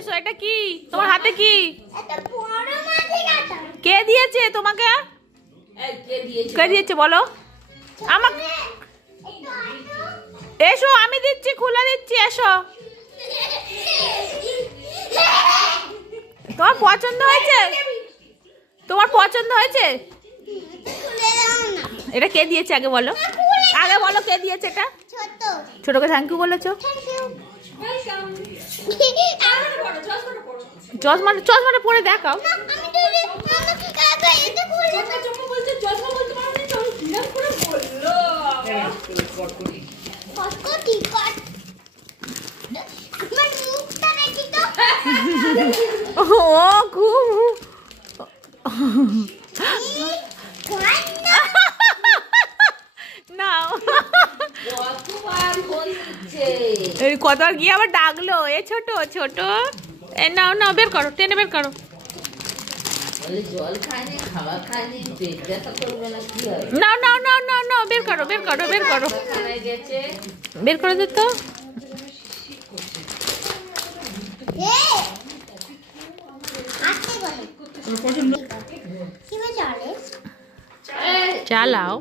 এসো। এটা কি তোমার হাতে? কি কে দিয়েছে তোমাকে? কে দিয়েছে বলো আমাকে? এসো, আমি দিচ্ছি, খুলে দিচ্ছি, এসো। তোমার পছন্দ হয়েছে? তোমার পছন্দ হয়েছে? এটা কে দিয়েছে আগে বলো? আগে বলো কে দিয়েছে এটা? ছোটকে থ্যাংক ইউ বলেছো? চশমাটা পরে দেখাও। ও খুব নাও কতবার গিয়ে আবার ডাকলো। এ ছোট ছোট, এ নাও নাও, বের করো, টেনে বের করো। নাও নাও নাও নাও নাও, বের করো বের করো বের করো, বের করে দিত। চালাও।